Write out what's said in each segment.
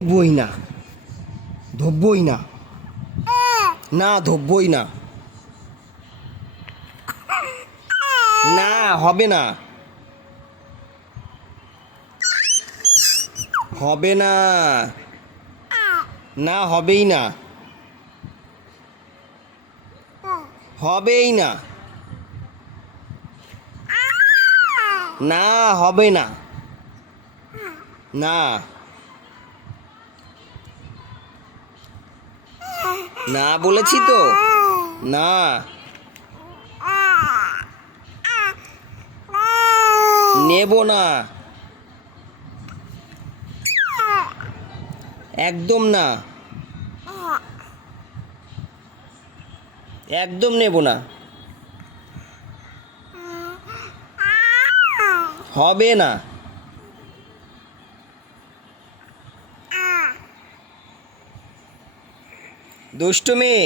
বই না, ধোবই না, না ধোবই না, না হবে না, হবে না, না হবেই না, হবেই না, না হবে না, না, না বলেছি তো, না, নেব না, একদম না, একদম নেব না, হবে না, দুষ্টু মেয়ে,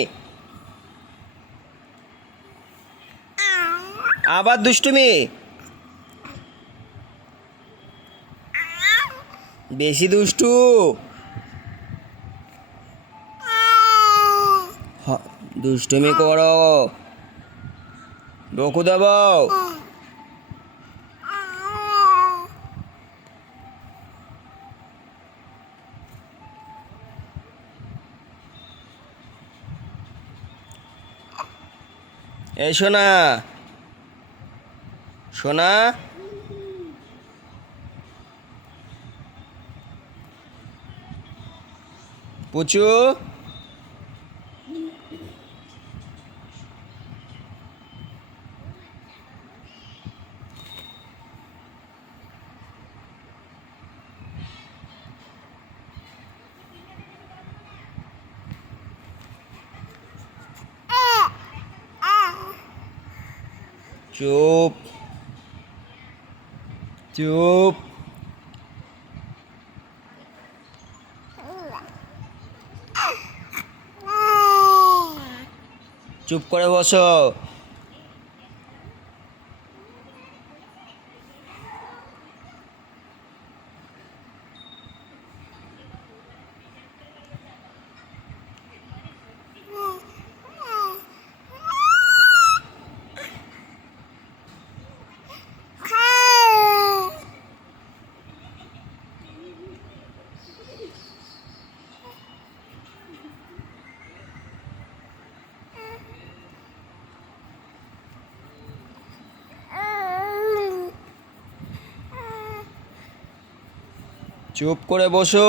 আবার দুষ্টু মেয়ে, বেশি দুষ্টু, দুষ্টুমি করো, বকু দেব, এই সোনা, সোনা, পুচু, চুপ, চুপ, চুপ করে বসো, চুপ করে বসো।